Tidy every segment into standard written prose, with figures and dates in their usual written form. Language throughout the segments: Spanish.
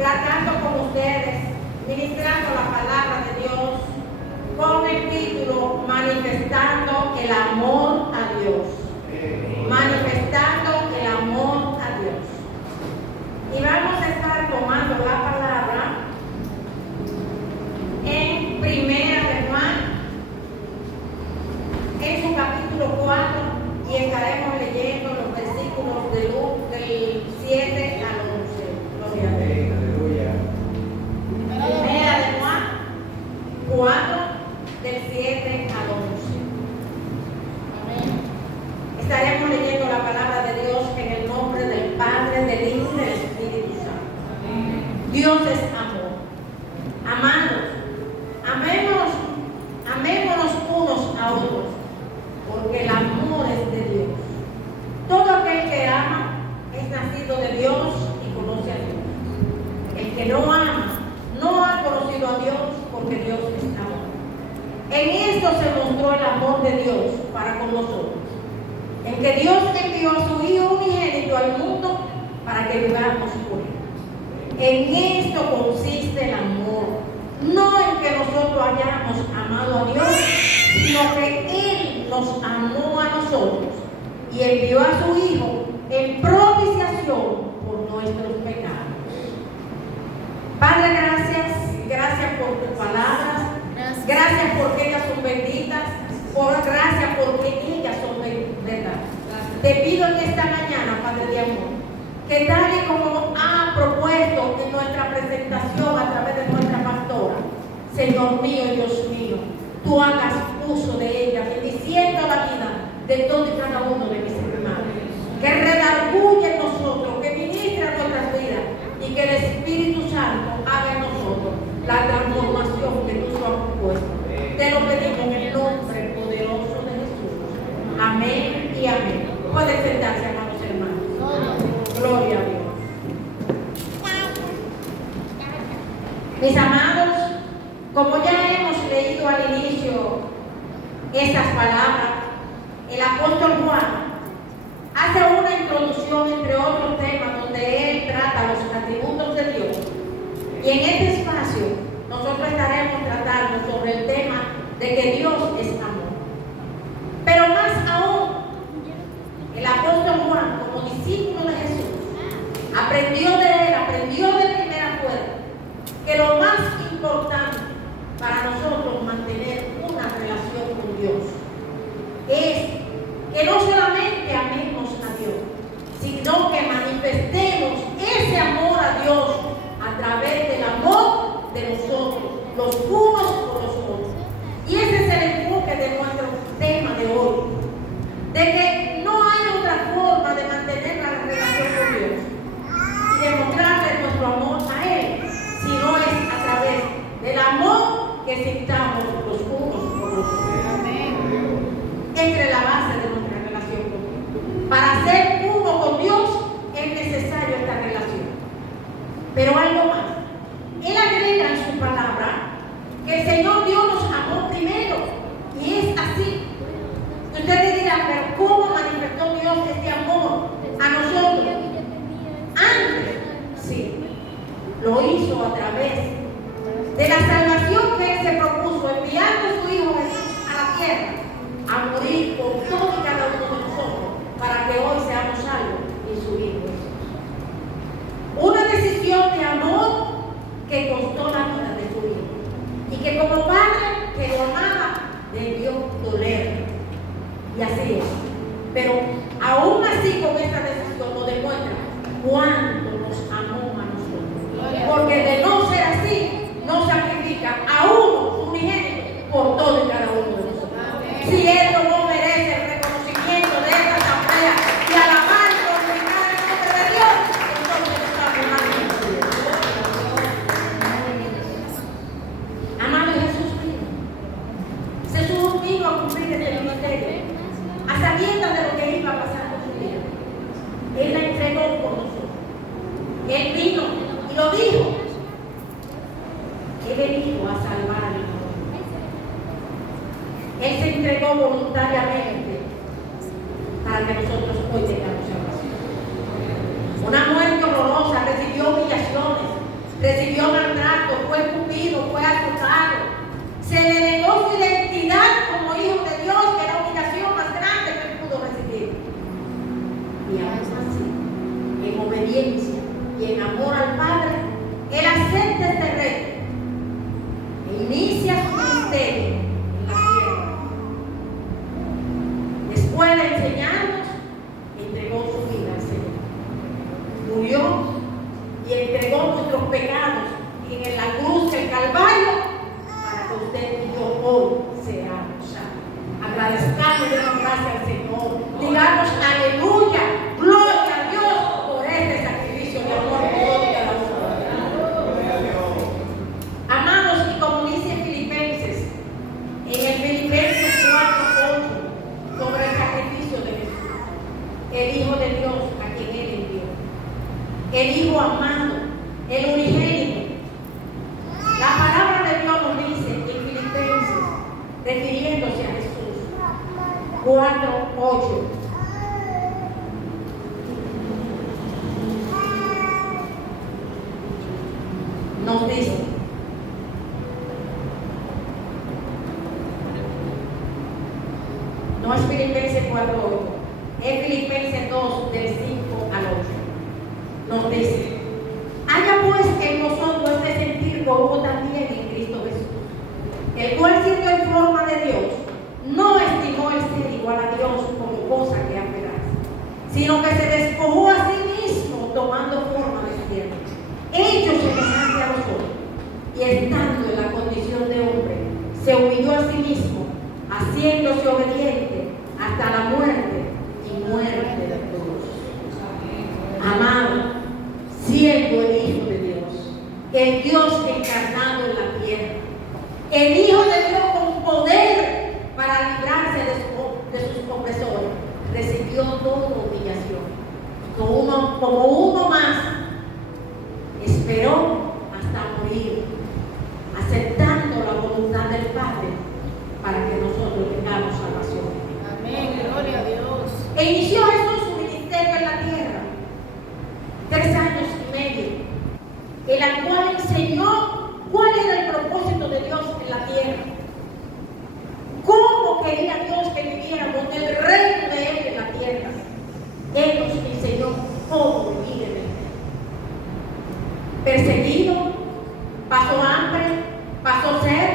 tratando con ustedes, ministrando la palabra de Dios con el título Manifestando el amor a Dios. Manifestando el amor a Dios. Y vamos a estar tomando la palabra en Primera de Juan, en su capítulo 4, y estaremos leyendo los versículos del 7 al 11. Gloria a Dios. Primera de Juan 4, del 7 al 11. Estaremos leyendo la palabra de Dios en el nombre del Padre, del Hijo y del Espíritu Santo. Dios es amor. Amados, amémonos unos a otros, porque el amor es de Dios. Todo aquel que ama es nacido de Dios y conoce a Dios. El que no ama no ha conocido a Dios, porque Dios es amor. En esto se mostró el amor de Dios para con nosotros, en que Dios envió a su Hijo unigénito al mundo para que vivamos por él. En esto consiste el amor, no en que nosotros hayamos amado a Dios, sino que Él nos amó a nosotros y envió a su Hijo en propiciación por nuestros pecados. Padre, gracias por tus palabras, gracias porque ellas son benditas, gracias porque ellas son verdad. Te pido en esta mañana, Padre de amor, que tal y como ha propuesto en nuestra presentación a través de nuestra pastora, Señor mío y Dios mío, tú hagas uso de ella, bendiciendo la vida de todos y cada uno de mis hermanos, que redarguye en nosotros, que ministra en nuestras vidas y que el Espíritu Santo haga en nosotros la transformación que tú has propuesto. Te lo pedimos en el nombre poderoso de Jesús. Amén y amén. Pueden sentarse, amados hermanos. Gloria a Dios. Mis amados, como ya hemos leído al inicio estas palabras, el apóstol Juan hace una introducción entre otros temas donde él trata los atributos de Dios. Y en este espacio nosotros estaremos tratando sobre el tema de que Dios es amor. Pero más aún, el apóstol Juan, como discípulo de Jesús, aprendió de primera fuerza que lo más importante para nosotros mantener una relación con Dios es que no solamente amemos a Dios, sino que manifestemos ese amor a Dios a través del amor de nosotros, los unos por los otros. Y ese es el enfoque de nuestro tema de hoy, de que no hay otra forma de mantener la relación con Dios y demostrarle nuestro amor a Él, sino es a través del amor que sintamos los unos por los otros. Entre la base de nuestra relación con Dios. Para ser uno con Dios es necesario esta relación. Pero algo más. Él agrega en su palabra que el Señor Dios nos amó primero. Y es así. Ustedes dirán, pero ¿cómo manifestó Dios este amor a nosotros? Antes, sí, lo hizo a través de la salvación que Él se propuso, enviando a su Hijo Jesús a la tierra a morir por todos y cada uno de nosotros para que hoy seamos salvos en su Hijo Jesús. Una decisión de amor que costó la vida de su Hijo y que como padre que lo amaba debió doler. Y así es. Pero aún así con esta decisión nos demuestra cuánto nos amó a nosotros. Porque de no ser así, no sacrifica a uno unigénito por todo y cada uno de nosotros. Si esto no merece el reconocimiento de esta asamblea y alabar y glorificar el nombre de Dios, entonces estamos mal. Amado Jesús vino a cumplir este ministerio a sabiendas de lo que iba a pasar con su vida. Él la entregó por nosotros. Él vino y lo dijo. Él vino a salvar al mundo. Él se entregó voluntariamente para que nosotros hoy tengamos salvación. Una muerte horrorosa, recibió humillaciones, y entregó nuestros pecados en la cruz del Calvario para que usted y yo hoy seamos salvos. Agradezcamos y demos gracias al Señor. Digamos aleluya, gloria a Dios por este sacrificio de amor por cada uno. Amados, y como dice Filipenses, en el Filipenses 4:8, sobre el sacrificio de Jesús, el Hijo de Dios a quien Él envió, el Hijo amado, el unigénito. La palabra de Dios nos dice en Filipenses, refiriéndose a Jesús, 4:8. Nos dice: no es Filipenses 4:8, es Filipenses 2, del 5 al 8. Nos dice: haya pues en nosotros este sentir que hubo también en Cristo Jesús, el cual siendo en forma de Dios, no estimó el ser igual a Dios como cosa que aferrarse, sino que se despojó a sí mismo, tomando forma de siervo, hecho semejante a los hombres, y estando en la condición de hombre, se humilló a sí mismo, haciéndose obediente hasta la muerte y muerte de cruz. Amado, siendo el Hijo de Dios, el Dios encarnado en la tierra, el Hijo de Dios con poder para librarse de sus opresores, recibió toda humillación. Como uno más, esperó hasta morir, aceptando la voluntad del Padre para que nosotros tengamos salvación. Amén, gloria a Dios. E inició Jesús su ministerio en la tierra, 3 años y medio, en la cual enseñó cuál era el propósito de Dios en la tierra, cómo quería Dios que viviéramos en el reino de Él en la tierra. Él nos enseñó cómo vivir en Él. Perseguido, pasó hambre, pasó sed.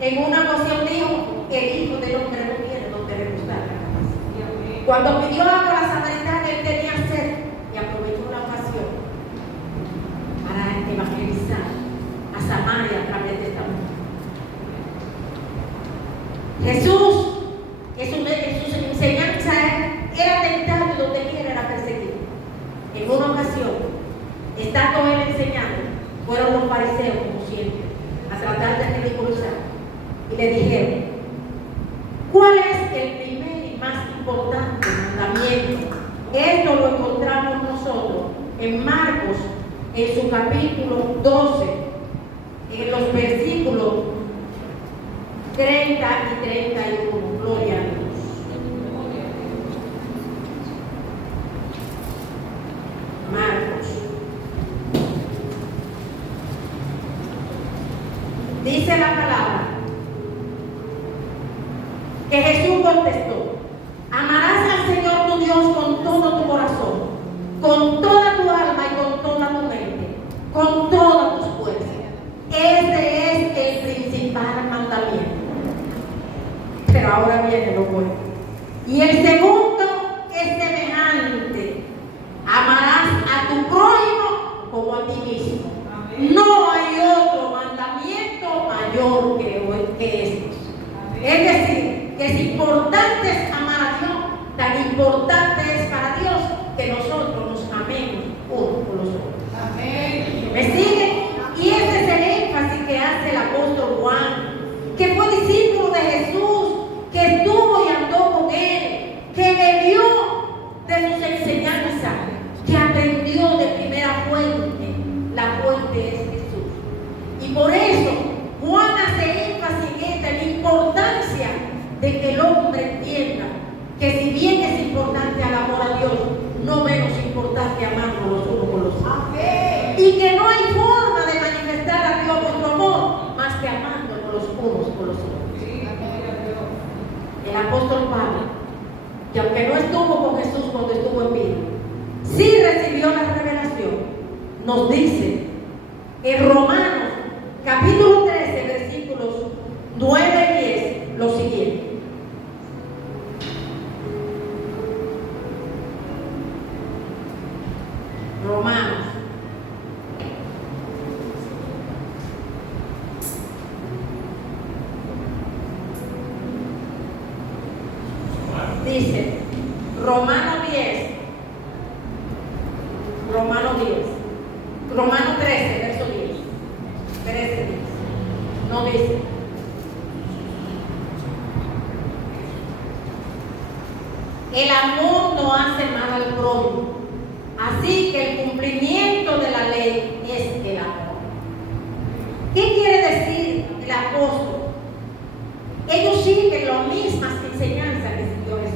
En una ocasión dijo: el Hijo del Hombre no tiene donde recostar la cabeza. Cuando pidió agua a la samaritana, él tenía sed y aprovechó la ocasión para evangelizar a Samaria a través de esta mujer. Jesús, en su enseñanza, era tentado y donde quiera era perseguido. En una ocasión, estando él enseñando, fueron los fariseos, como siempre, a tratar de ridiculizar. Y le dijeron: ¿cuál es el primer y más importante mandamiento? Esto lo encontramos nosotros en Marcos, en su capítulo 12, en los versículos 30 y 31. Gloria a Dios. Marcos. Dice la palabra que Jesús contestó: amarás al Señor tu Dios con todo tu corazón, con toda tu alma y con toda tu mente, con todas tus fuerzas. Ese es el principal mandamiento. Pero ahora viene lo bueno. Y el segundo es semejante: amarás a tu prójimo como a ti mismo. No hay otro mandamiento mayor que estos. Es decir, que es importante amar a Dios, tan importante es para Dios que nosotros nos amemos unos con los otros. Amén. ¿Me sigue? Y ese es el énfasis que hace el apóstol Juan, que fue discípulo de Jesús, que estuvo y andó con él, que bebió de sus enseñanzas, que aprendió de primera fuente. La fuente es Jesús. Y por eso Juan hace énfasis en esta, en la importancia de que el hombre entienda que si bien es importante el amor a Dios, no menos importante amarnos los unos con los otros. Amén. Y que no hay forma de manifestar a Dios nuestro amor más que amándonos los unos con los otros. Sí. El apóstol Pablo, que aunque no estuvo con Jesús cuando estuvo en vida, sí recibió la revelación. Nos dice en Romanos capítulo 13, versículos 9 y 10, lo siguiente: Romanos Romanos 10, Romanos 13, verso 10. 13, 10. No dice. El amor no hace mal al prójimo. Así que el cumplimiento de la ley es el amor. ¿Qué quiere decir el apóstol? Ellos siguen las mismas enseñanzas que siguió Jesús.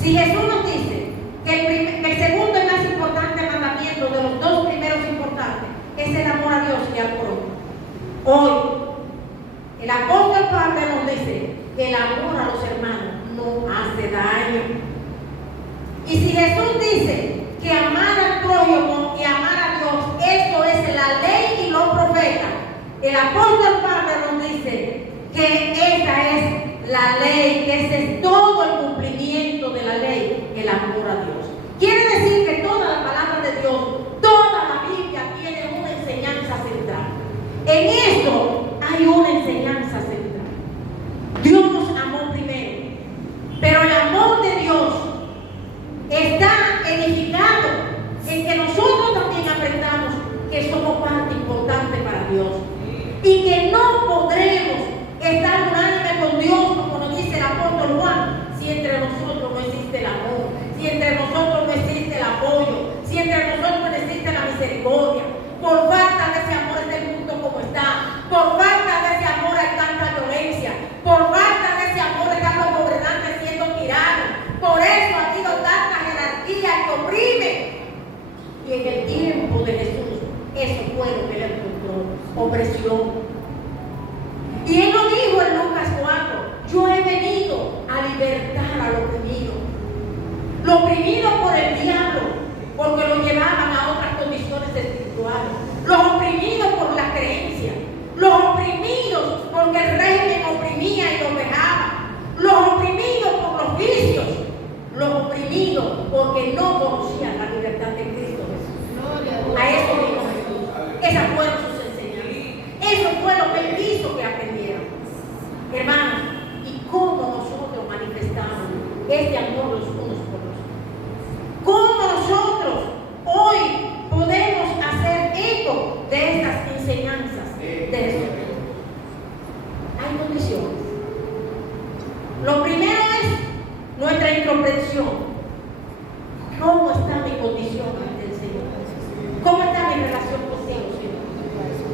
Si Jesús nos dice que el segundo y más importante mandamiento de los dos primeros importantes es el amor a Dios y al prójimo, hoy el apóstol Pablo nos dice que el amor a los hermanos no hace daño. Y si Jesús dice que amar al prójimo y amar a Dios, esto es la ley y los profetas, el apóstol Pablo nos dice que esta es la ley, que ese es todo el cumplimiento de la ley, el amor a Dios. Quiere decir que toda la palabra de Dios, toda la Biblia tiene una enseñanza central. En esto hay una enseñanza central. Dios nos amó primero, pero el amor de Dios está edificado en que nosotros también aprendamos que somos parte importante para Dios y que no podremos estar unánime con Dios, como nos dice el apóstol Juan, si entre nosotros no existe el amor, si entre nosotros no existe el apoyo, si entre nosotros no existe la misericordia. Por falta de ese amor es el mundo como está, por falta de ese amor hay tanta violencia, por falta de ese amor están los gobernantes siendo tiranos, por eso ha habido tanta jerarquía que oprime. Y en el tiempo de Jesús, eso fue lo que le encontró, opresión. Y él lo dijo en Lucas 4, yo he venido a libertar al oprimido. Lo oprimido por el diablo, porque lo llevaban a otras condiciones espirituales. Los oprimidos por la creencia. Los oprimidos porque el régimen oprimía y los vejaba. Los oprimidos por los vicios. Los oprimidos porque no conocían la libertad de Cristo Jesús. A eso dijo Jesús. Esas fueron sus enseñanzas. Eso fue lo que él quiso que aprendieran. Hermanos, ¿y cómo nosotros manifestamos este amor los unos por los otros? ¿Cómo nosotros hoy podemos hacer eco de estas enseñanzas de Jesús? Hay condiciones. Lo primero es nuestra introspección. ¿Cómo está mi condición ante el Señor? ¿Cómo está mi relación contigo, Señor?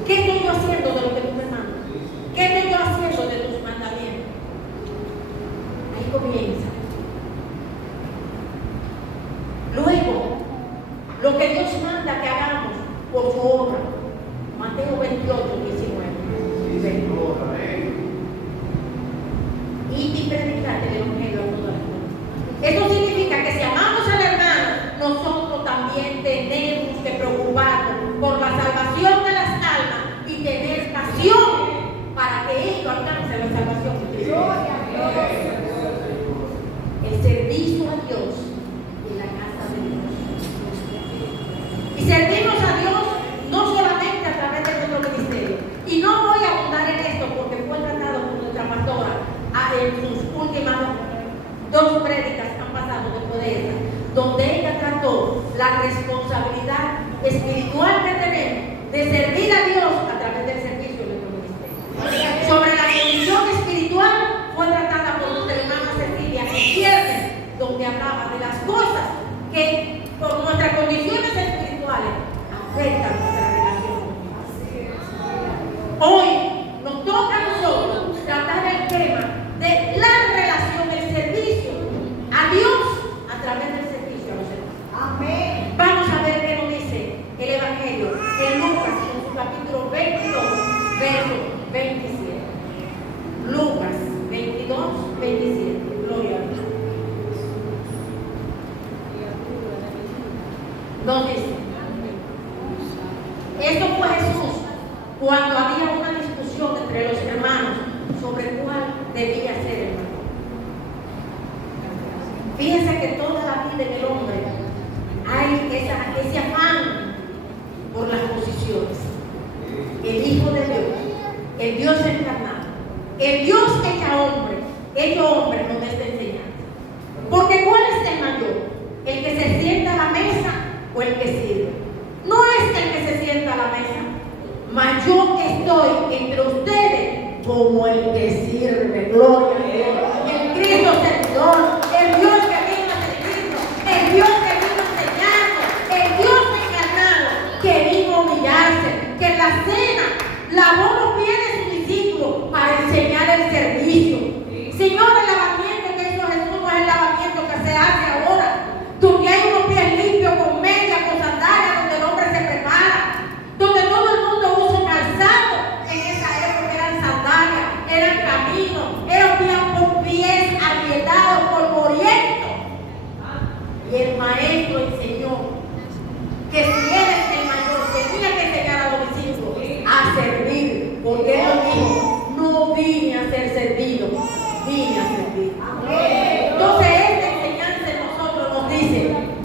¿Qué estoy yo haciendo de lo que tú me mandas? ¿Qué estoy yo haciendo de tus mandamientos? Ahí comienza. Luego, lo que Dios manda que hagamos por su obra. Mateo 28, 19. Y predicar el evangelio a todas las cosas. Esto significa que si amamos al hermano, nosotros también tenemos que preocuparnos por la salvación de las almas y tener pasión para que ellos alcancen la salvación de Cristo. El servicio a Dios en la casa de Dios. Y servimos a Dios no solamente a través de nuestro ministerio. Y no voy a abundar en esto porque fue tratado por nuestra pastora en sus últimas 2 prédicas que han pasado después de esta, donde ella trató la responsabilidad espiritual que tenemos de servir a Dios a través del servicio de nuestro ministerio. Sobre la condición espiritual fue tratada por nuestra hermana Cecilia el viernes, donde hablaba de las cosas que por nuestras condiciones espirituales afectan nuestra relación con Dios. Hoy nos toca a nosotros tratar el tema de la relación, el servicio a Dios a través del servicio a los demás. Amén. Vamos a ver qué nos dice el Evangelio en Lucas, en su capítulo 22, verso 27. Lucas 22, 27. Gloria a Dios. Nos dice, esto fue Jesús cuando había una discusión entre los hermanos sobre cuál debía ser el mejor. Fíjense que toda la vida en el hombre hay ese afán por las posiciones. El Hijo de Dios, el Dios encarnado, el Dios hecho hombre nos da esta enseñanza. Porque ¿cuál es el mayor? mesa o el que sirve. No es el que se sienta a la mesa, mas yo estoy entre ustedes como el que sirve. Gloria a Dios. El Cristo servidor, el Dios que vino a servirnos, el Dios que vino a enseñarnos, el Dios encarnado que vino a humillarse, que en la cena lavó los pies de sus discípulos para enseñar el servicio. Señor, el lavamiento que hizo Jesús no es el lavamiento que se hace ahora, donde hay unos pies limpios con medias, con sandalias, donde el hombre se prepara, donde todo el mundo usa calzado. En esa época eran sandalias, eran caminos, eran pies agrietados, polvorientos. Y el maestro enseñó que si él es el mayor, tenía que enseñar a los discípulos a servir, porque él dijo: no vine a ser servido, vine a servir. Entonces esta enseñanza en nosotros nos dice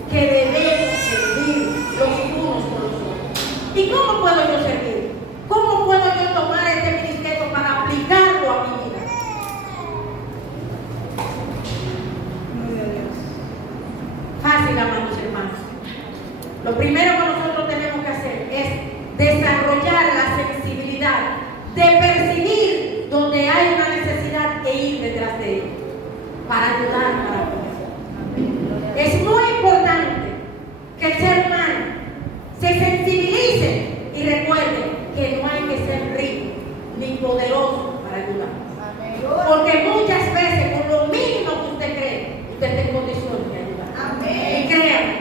que debemos servir los unos con los otros. ¿Y cómo puedo yo servir? ¿Cómo puedo yo tomar este ministerio para aplicarlo a mi vida? Fácil, amados hermanos. Lo primero que nosotros tenemos que hacer es desarrollar la sensibilidad de percibir donde hay una necesidad e ir detrás de ella para ayudar, para apoyar. Es muy importante que el ser humano se sensibilice y recuerde que no hay que ser rico ni poderoso para ayudar. Porque muchas veces con lo mínimo que usted cree, usted está en condiciones de ayudar. Y créanme,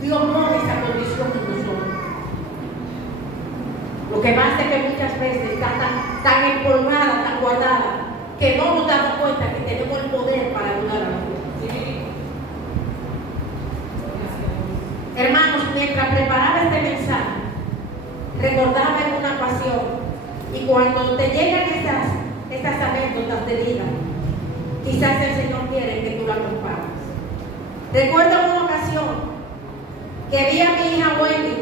Dios pone esa condición en nosotros. Lo que pasa es que muchas veces está tan empolvada, tan guardada, que no nos damos cuenta que tenemos el poder para ayudar a los demás. Hermanos, mientras preparaba este mensaje, recordaba en una ocasión, y cuando te llegan estas anécdotas de vida, quizás el Señor quiere que tú la compartas. Recuerdo en una ocasión que vi a mi hija Wendy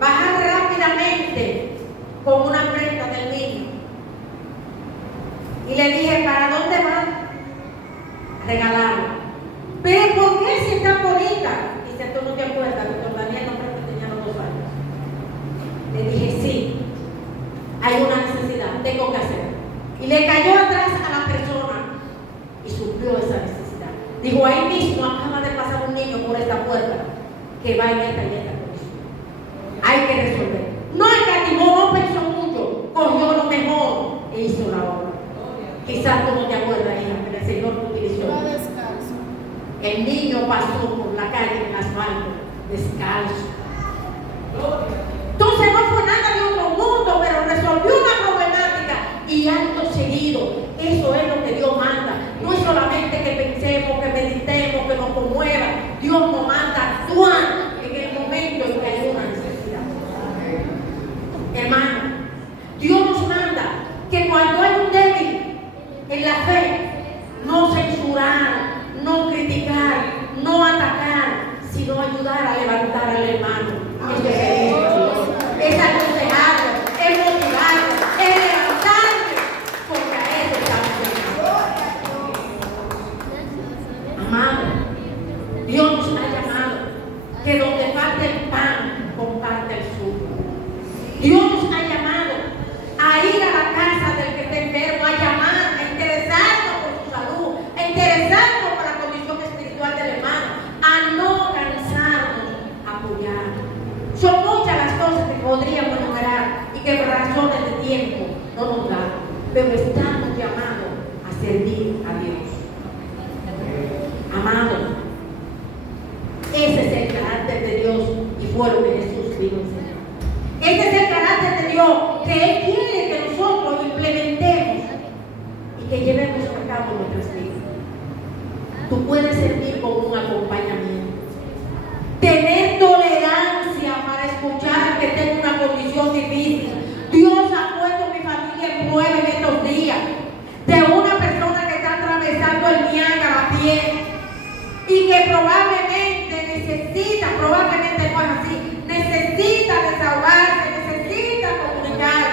bajar rápidamente con una prenda del niño. Y le dije: ¿para dónde va? A regalarlo. ¿Pero por qué si es tan bonita? Dice: ¿tú no te acuerdas? Doctor Daniel no creo que tenía los 2 años. Le dije: sí, hay una necesidad, tengo que hacerlo. Y le cayó atrás a la persona y suplió esa necesidad. Dijo: ahí mismo acaba de pasar un niño por esta puerta que va en esta condición. Hay que resolver. No escatimó, no pensó mucho, cogió lo mejor e hizo la obra. Quizás tú no te acuerdas, hija, pero el Señor te utilizó. El niño pasó por la calle en el asfalto, descalzo. Entonces no fue nada de otro mundo, pero resolvió una problemática y acto seguido. Eso es lo que Dios manda. No es solamente que pensemos, que meditemos, que nos conmueva. Dios nos manda actuar en el momento en que hay una necesidad. Hermano, Dios nos manda que cuando hay un débil en la fe, no censurar, no criticar, no atacar, sino ayudar a levantar al hermano. Eso es servicio. Es aconsejarlo, es motivarlo, es levantarlo, porque a eso estamos llamados. Amado, Dios nos ha llamado que donde falta el pan, comparte el suyo. Dios nos ha llamado a ir a la casa del que está enfermo, a llamar, a interesarnos por su salud, a interesarnos por la condición espiritual del hermano, a no cansarnos, a apoyar. Son muchas las cosas que podríamos enumerar y que por razones de tiempo no nos dan, pero estamos llamados a servir a Dios. Amado, ese es el carácter de Dios y fue lo que Jesús vino a enseñar. Ese es el carácter de Dios que Él quiere que nosotros implementemos y que llevemos a cabo en nuestras vidas. Tú puedes servir con un acompañamiento. Tener tolerancia para escuchar a que tenga una condición difícil. Dios ha puesto mi familia en prueba en estos días. De una persona que está atravesando el Niágara a pie y que probablemente necesita, probablemente no es así, necesita desahogarse, necesita comunicar.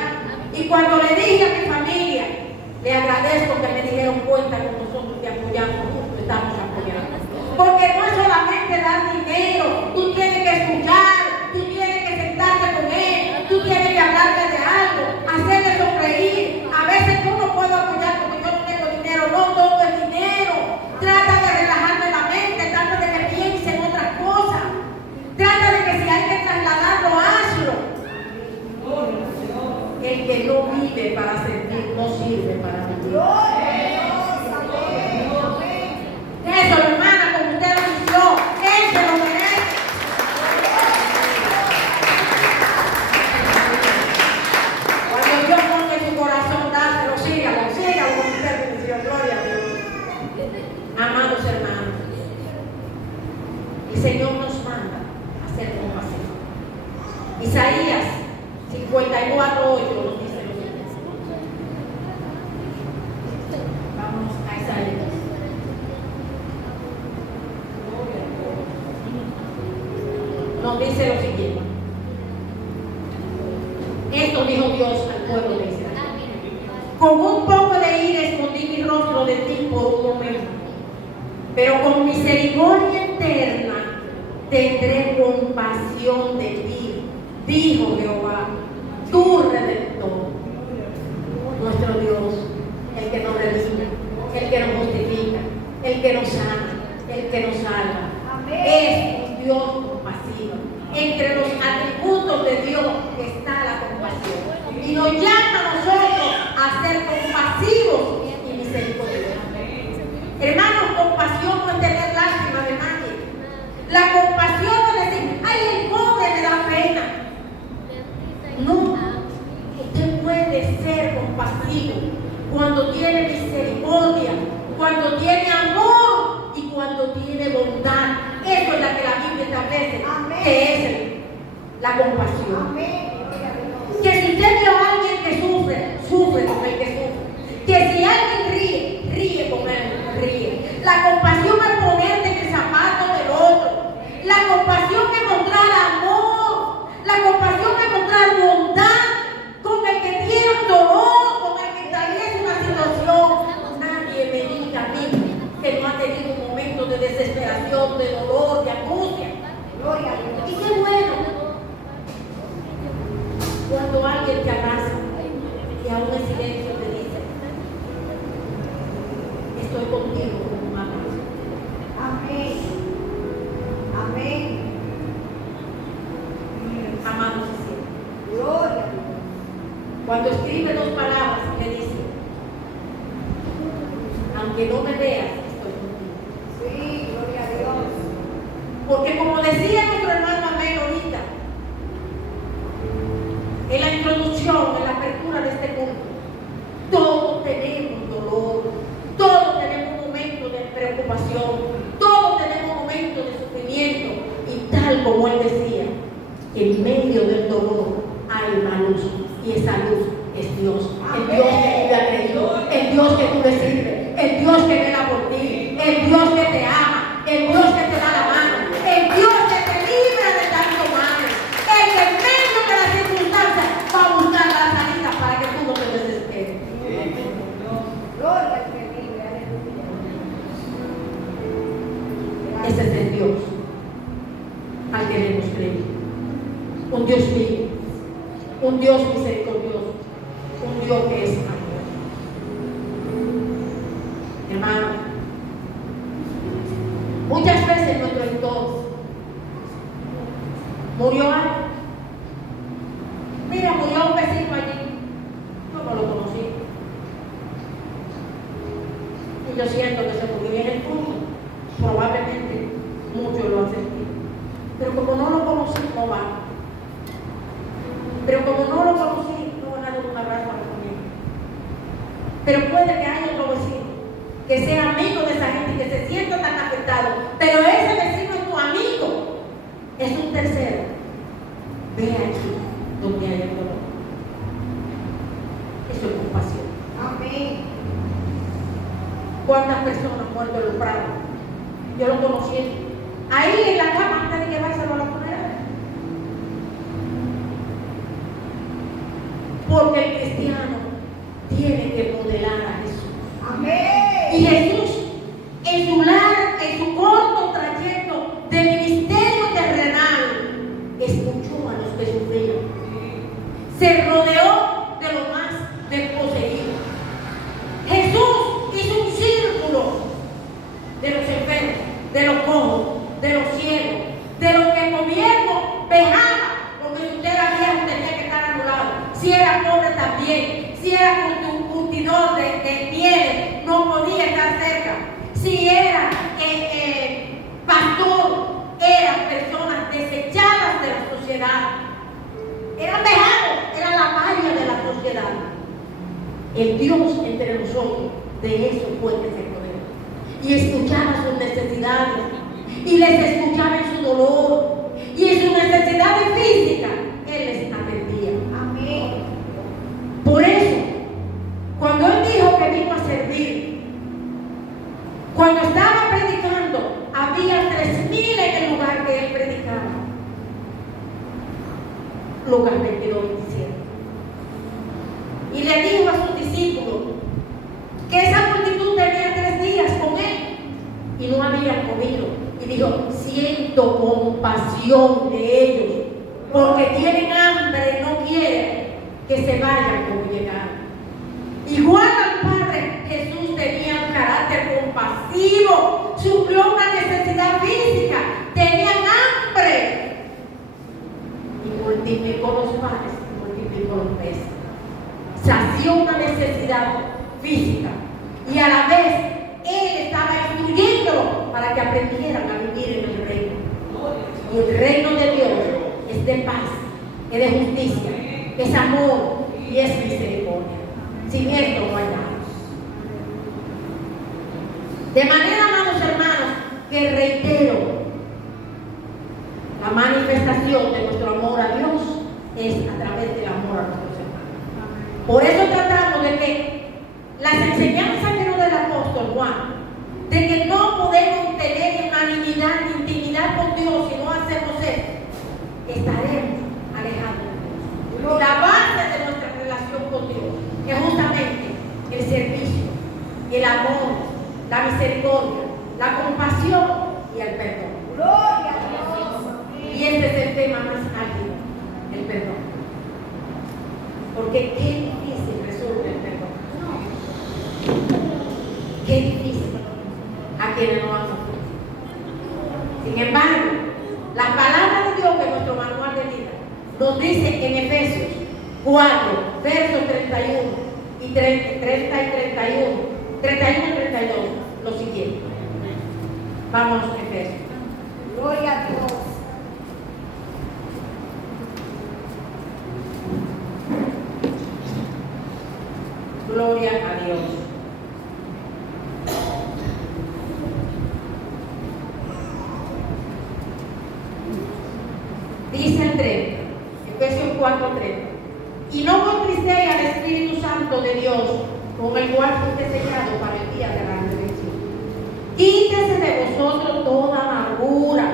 Y cuando le dije a mi familia, le agradezco que me dieron cuenta que nosotros te apoyamos, nosotros estamos apoyando. Porque no es solamente dar dinero, tú tienes que escuchar, tú tienes que sentarte con él, tú tienes que hablarle de algo, hacerle sonreír. A veces yo no puedo apoyar porque yo no tengo dinero, no todo es dinero. Trata de relajarme la mente, trata de que piense en otras cosas. Trata de que si hay que trasladarlo, hazlo. El que no vive para servir, no sirve para vivir. Eso, hermana, como usted lo dijo, él se lo merece. Cuando Dios pone en su corazón, dáselo, sígalo con usted, bendición, gloria a Dios. Amados hermanos, el Señor nos manda a ser compasivos. Isaías 54:8 nos dice lo siguiente. Vamos a Isaías. Nos dice lo siguiente. Esto dijo Dios al pueblo de Israel. Con un poco de ira escondí mi rostro de ti por un momento, pero con misericordia eterna tendré compasión de ti, dijo Jehová, tu Redentor. Nuestro Dios, el que nos redime, el que nos justifica, el que nos sana, el que nos salva. Es un Dios compasivo. Entre los atributos de Dios está la compasión. Y nos llama a nosotros a ser compasivos y misericordiosos. Hermanos, compasión no es tener lástima de nadie. La compasión no es decir, ay, el pobre me da pena. No, usted puede ser compasivo cuando tiene misericordia, cuando tiene amor y cuando tiene bondad. Eso es la que la Biblia establece, que es la compasión. Que si usted vio a alguien que sufre, sufre con el que sufre. Que si alguien ríe, ríe con él, ríe. La compasión es ponerte en el zapato del otro. La compasión es mostrar amor. La compasión es mostrar bondad con el que tiene un dolor, con el que atraviesa una situación. Nadie me diga a mí que no ha tenido un momento de desesperación, de dolor, de angustia. Y qué bueno cuando alguien te abraza y aún en silencio te dice, estoy contigo como un abrazo. Amén. Amén. Amamos así. Gloria. Cuando escribe dos palabras le dice, aunque no me veas, estoy contigo. Sí, gloria a Dios. Porque como decía nuestro hermano Amén ahorita, en la introducción, en la apertura de este culto, todos tenemos dolor, todos tenemos un momento de preocupación, todos tenemos un momento de sufrimiento, y tal como él decía, en medio del dolor hay una luz, y esa luz es Dios, el Dios que tú le has creído, el Dios que tú le sirves, el Dios que vela por ti, el Dios que te ama, el Dios que te da la mano, el Dios que te libra de tanto mal, el que en medio de las circunstancias va a buscar la salida para que tú no te desesperes. Gloria al que vive, aleluya. Ese es el Dios al que le hemos creído. Un Dios vivo, un Dios misericordioso, un Dios que es amor. Hermano, muchas veces en nuestro entorno murió alguien. Mira, murió un vecino allí. Yo no lo conocí. Y yo siento que se murió en el punto. Probablemente muchos lo han sentido. Pero como no lo conocí, no va. Pero como no lo conocí, no van a dar un abrazo a la familia. Pero puede que haya otro vecino que sea amigo de esa gente y que se sienta tan afectado. Pero ese vecino es tu amigo. Es un tercero. Ve aquí donde hay el dolor. Eso es compasión. Amén. ¿Cuántas personas han muerto en los prados? Yo lo conocí ahí en la cama antes de llevárselo a la funeral. Porque el cristiano tiene que modelar a Jesús. Amén. Y Jesús, en su corto trayecto de se rodeó de los más desposeídos. Jesús hizo un círculo de los enfermos, de los cojos, de los ciegos, de los que el gobierno vejaba, porque si usted era viejo tenía que estar anulado, si era pobre también, si era curtidor de pieles no podía estar cerca, si era pastor, eran personas desechadas de la sociedad, eran vejados, era la malla de la sociedad. El Dios entre nosotros, de eso fue que se rodeó. Y escuchaba sus necesidades, y les escuchaba en su dolor, y en sus necesidades físicas, Él les atendía. Amén. Por eso, cuando Él dijo que vino a servir, cuando estaba predicando, había 3,000 en el lugar que Él predicaba. Lucas 22:27. Y le dijo a sus discípulos que esa multitud tenía 3 días con Él y no habían comido. Y dijo: siento compasión de ellos, porque tienen hambre y no quieren que se vayan como llegaron. Igual al Padre, Jesús tenía un carácter compasivo, suplió una necesidad física, tenían hambre y multiplicó los panes, multiplicó los peces, sació una necesidad física y a la vez Él estaba instruyéndolo para que aprendieran a vivir en el reino. Y el reino de Dios es de paz, es de justicia, es amor y es misericordia. Sin esto no hay nada. De manera, amados hermanos, que reitero, la manifestación de nuestro amor a Dios es a través del amor a nuestros hermanos. Por eso tratamos de que las enseñanzas que nos da el apóstol Juan, de que no podemos tener unanimidad ni intimidad con Dios si no hacemos esto, estaremos alejados de Dios. La base de nuestra relación con Dios es justamente el servicio, el amor, la misericordia, la compasión y el perdón. Gloria a Dios. Y este es el tema más álgido, el perdón. Porque qué difícil resulta el perdón. Qué difícil a quienes no han sufrido. Sin embargo, la palabra de Dios, que es nuestro manual de vida, nos dice en Efesios 4, versos 31 y 32, lo siguiente. Vamos a Efesios. Gloria a Dios. Gloria a Dios. Dice el 30, Efesios 4:30. Y no contristéis al Espíritu Santo de Dios, con el cual fuiste sellado para el día de la redención. Quítese de vosotros toda amargura,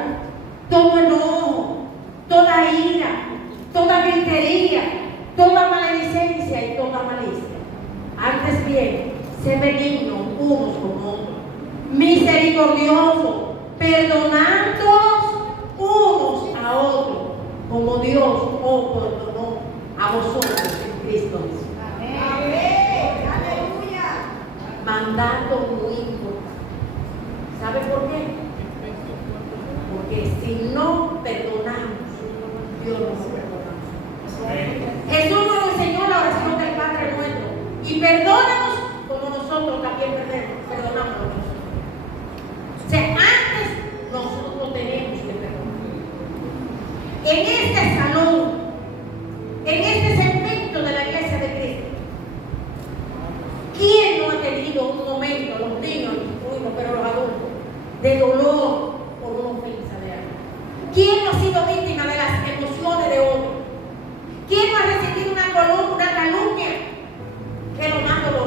todo enojo, toda ira, toda gritería, toda maledicencia y toda malicia. Antes bien, sed benignos unos con otros, misericordiosos, perdonándoos unos a otros, como Dios os perdonó a vosotros en Cristo Jesús. Amén. Aleluya. Mandato muy importante. ¿Sabe por qué? Porque si no perdonamos, Dios nos perdona. Jesús nos enseñó la oración del Padre Nuestro. Y perdónanos como nosotros también perdonamos a nosotros. O sea, antes nosotros tenemos que perdonar. En este salón, en este segmento de la iglesia de Cristo, ¿quién no ha tenido un momento, los niños, pero los adultos, de dolor por una ofensa de alguien? ¿Quién no ha sido víctima de las emociones de otro? ¿Quién no ha recibido una calumnia que lo más doloroso?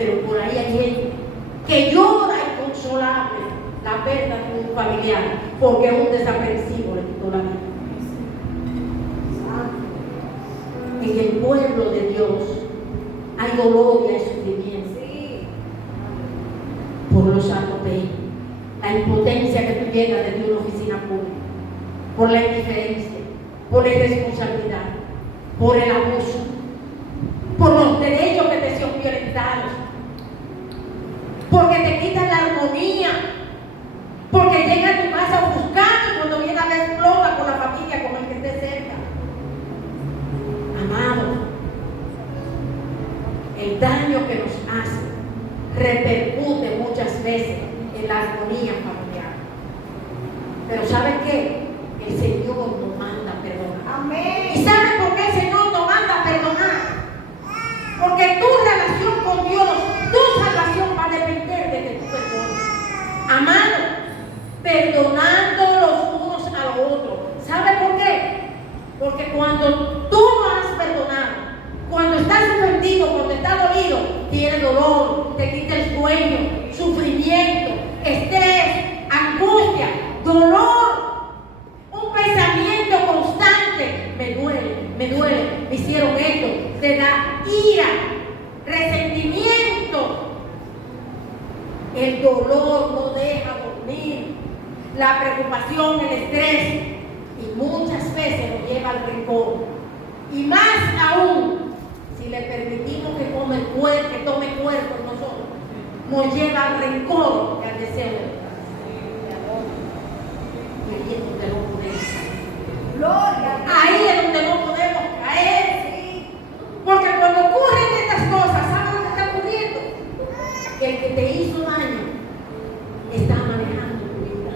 pero por ahí hay gente que llora inconsolable la pérdida de un familiar porque un desapercibido le quitó la vida. En el pueblo de Dios hay dolor y hay sufrimiento por los actos de ellos. La impotencia que tú llegas desde una oficina pública, por la indiferencia, por la irresponsabilidad, por el abuso, por los derechos que te son violentados, porque te quitan la armonía, porque llega a tu casa buscando y cuando viene a ver explota con la familia, con el que esté cerca. Amado, el daño que nos hace repercute muchas veces en la armonía familiar. Pero ¿sabe qué? El Señor nos manda a perdonar. Amén. ¿Y sabe por qué el Señor nos manda a perdonar? Porque tu relación con Dios, tu salvación va a depender de que tú perdones. Amado, perdonando los unos a los otros. ¿Sabe por qué? Porque cuando tú no has perdonado, cuando estás ofendido, cuando estás dolido, tienes dolor, te quita el sueño, sufrimiento, estrés, angustia, dolor, un pensamiento constante. Me duele, me hicieron esto, te da ira, resentimiento. El dolor no deja dormir, la preocupación, el estrés, y muchas veces nos lleva al rencor. Y más aún, si le permitimos que tome cuerpo en nosotros, nos lleva al rencor y al deseo de y ahí es donde no podemos. Gloria. Ahí es donde no podemos caer. Porque cuando ocurren estas cosas, ¿sabes lo que está ocurriendo? Que el que te hizo daño está manejando tu vida.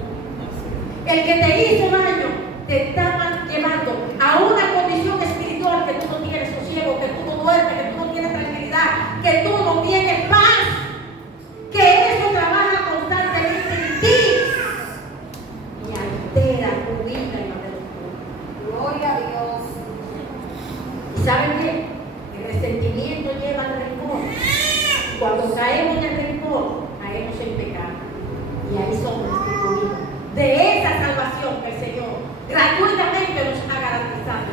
El que te hizo daño te está llevando a una condición espiritual que tú no tienes sosiego, que tú no duermes, que tú no tienes tranquilidad, que tú no tienes paz, que eso trabaja constantemente en ti y altera tu vida y la de los. Gloria a Dios. ¿Y saben qué? El resentimiento lleva al rencor. Cuando caemos en el rencor, caemos en pecado. Y ahí somos destituidos de esa salvación que el Señor gratuitamente nos ha garantizado.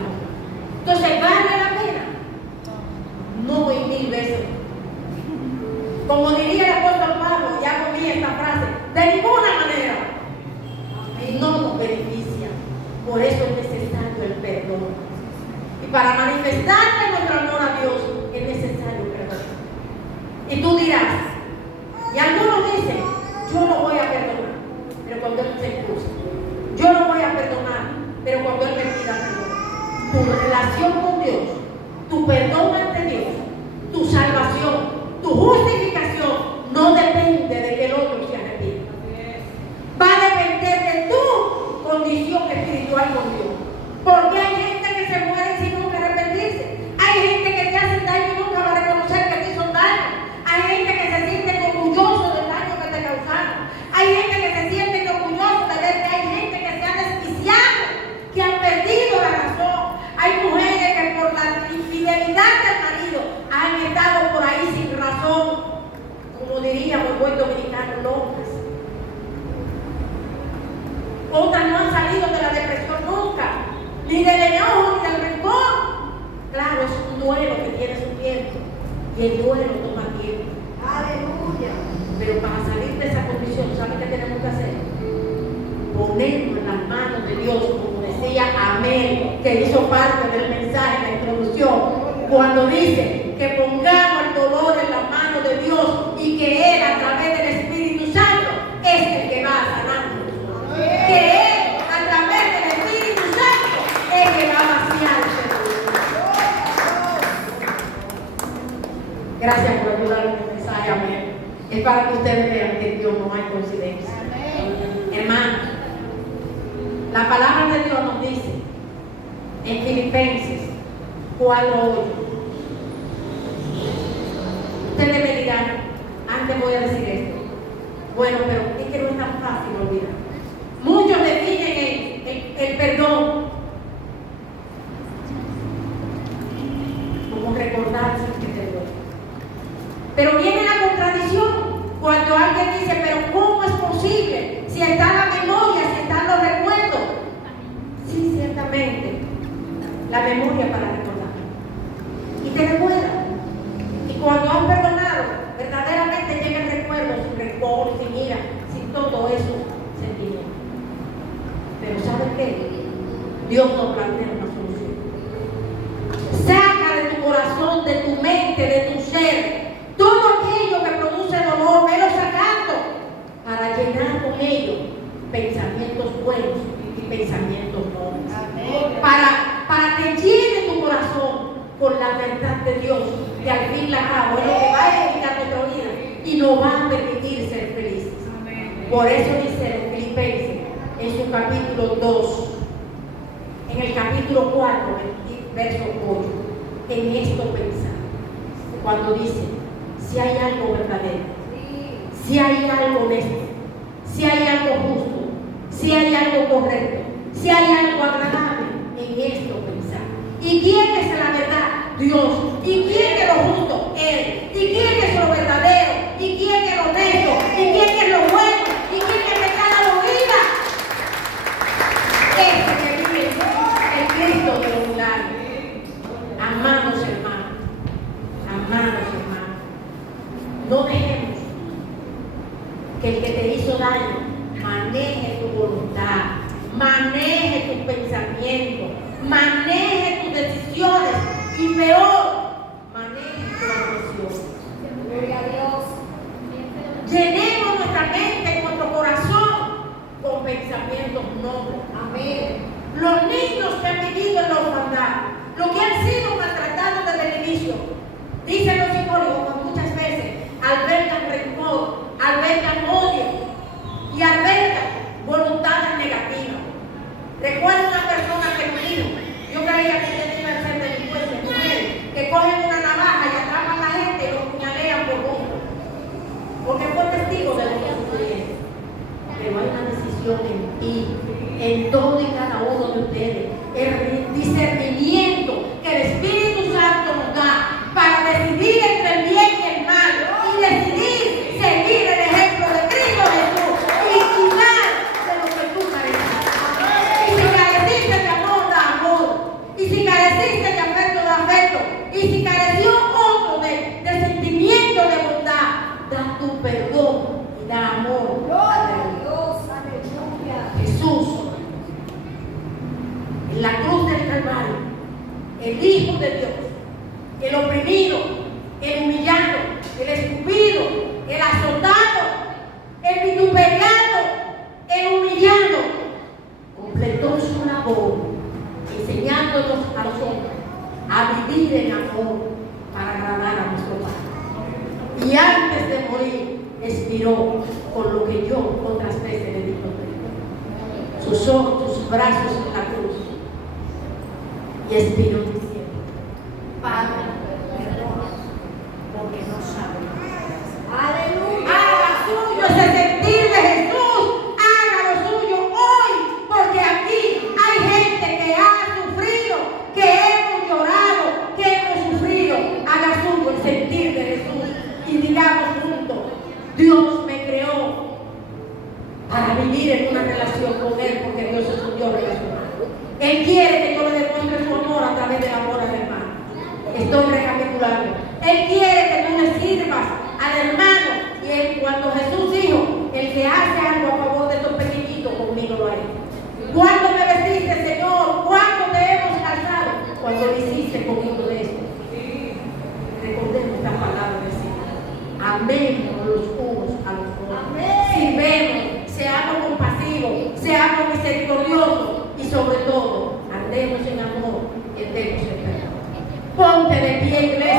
Entonces, ¿vale la pena? No, y 1000 veces. Como diría el apóstol Pablo, ya comí esta frase, de ninguna manera. Y no nos beneficia. Por eso es necesario el perdón. Y para manifestarle nuestro amor a Dios es necesario perdonar. Y tú dirás, y algunos dicen, yo no voy a perdonar, pero cuando Él se excusa. Yo no voy a perdonar, pero cuando Él me pida perdón. Tu relación con Dios, tu perdón ante Dios, tu salvación, tu justificación, no depende de que el otro se arrepienta. Va a depender de tu condición espiritual con Dios. Porque hay gente que se muere sin nunca arrepentirse. Hay gente que te hace daño y nunca va a reconocer que te hizo daño. Hay gente que se siente orgulloso del daño que te causaron. Hay gente que se siente orgulloso de ver que hay gente que se ha desquiciado, que han perdido la razón. Hay mujeres que por la infidelidad del marido han estado por ahí sin razón. Como diríamos el buen dominicano, locas. Otras no han salido de la depresión nunca, ni del enojo, ni del rencor. Claro, es un duelo que tiene su tiempo. Y el duelo toma tiempo. Aleluya. Pero para salir de esa condición, ¿saben qué tenemos que hacer? Ponernos en las manos de Dios, como decía Amén, que hizo parte del mensaje en la introducción, cuando dice que pongamos el dolor en las manos de Dios y que Él, a través del Espíritu Santo, es el que va a sanarnos. Que Él, a través del Espíritu Santo, es el que va a vaciar ese dolor. Gracias por ayudarme en el mensaje, amén. Es para que ustedes vean que en Dios no hay coincidencia. Hermanos, la palabra de Dios nos dice en Filipenses 4:8. Ustedes me dirán, antes voy a decir esto. Bueno, pero es que no es tan fácil olvidar. Muchos definen el perdón como recordarse que te duele. Pero viene la la memoria para recordar. Y te recuerda. Y cuando has perdonado, verdaderamente llega el recuerdo sin rencor, sin ira, sin todo eso sentimiento. Pero ¿sabes qué? Dios nos plantea una solución. Saca de tu corazón, de tu mente, de tu ser, todo aquello que produce dolor, velo sacando para llenar con ello pensamientos buenos y pensamientos nobles. Para que llene tu corazón con la verdad de Dios, que al fin y al cabo es lo que va a edificar nuestra vida y nos va a permitir ser felices. Por eso dice los Filipenses en su capítulo 2, en el capítulo 4, verso 8, en esto pensar. Cuando dice, si hay algo verdadero, si hay algo honesto, si hay algo justo, si hay algo correcto, si hay algo agradable, en esto pensar. ¿Y quién es la verdad? Dios. ¿Y quién es lo justo? Él. ¿Y quién es lo verdadero? ¿Y quién es lo honesto? ¿Y quién es lo bueno? ¿Y quién es el que da la vida? Ese que vive el Cristo de los milagros. Amados hermanos, no dejemos que el que te hizo daño maneje tu voluntad, maneje tus pensamientos, maneje tus decisiones y peor, maneje tu ambición. Gloria a Dios. Llenemos nuestra mente, nuestro corazón con pensamientos nobles. Amén. Los niños que han vivido en la orfandad, los que han sido maltratados desde el inicio, dicen los psicólogos que muchas veces albergan rencor, albergan odio y albergan voluntades negativas. Recuerdo una persona que me dijo, yo creía que ustedes iban a ser delincuentes, mujeres, que cogen una navaja y atrapan a la gente y los puñalean por gusto, porque fue testigo de lo que sucedió. Pero hay una decisión en ti, en todo y cada uno de ustedes, el discernimiento que el Espíritu Santo nos da para decidir entre el bien y el mal y decidir seguir el ejemplo de Cristo Jesús y quitar de lo que tú careces. Y si careciste de amor, da amor. Y si careciste de afecto, da afecto. Y si careció otro de sentimiento de bondad, da tu perdón y da amor. Gloria a Dios. Aleluya. Jesús, en la cruz del Calvario, el Hijo de Dios, el oprimido, el humillado, el escupido, el azotado, el vituperiado, el humillado, completó su labor enseñándonos a los hombres a vivir en amor para agradar a nuestro Padre. Y antes de morir, expiró con lo que yo otras veces le digo a sus ojos, sus brazos en la cruz, y expiró diciendo, Padre, perdona, porque no saben. Aleluya. Haga suyo ese sentir de Jesús, haga lo suyo hoy, porque aquí hay gente que ha sufrido, que hemos llorado, que hemos sufrido. Haga suyo el sentir de Jesús y digamos juntos, Dios me creó para vivir en una relación con Él, porque Dios es un Dios relacional. Él quiere que yo le demuestre su amor a través del amor al hermano. Estoy recapitulando. Él quiere que tú le sirvas al hermano. Y él, cuando Jesús dijo, el que hace algo a favor de estos pequeñitos, conmigo lo haré. ¿Cuándo me vestiste, Señor? ¿Cuándo te hemos calzado? Cuando lo hiciste conmigo de esto. Recordemos esta palabra del Señor. Amemos los unos a los otros. Sirvemos, seamos compasivos, seamos misericordiosos. Y sobre todo, andemos en amor y andemos en perdón. Ponte de pie, iglesia.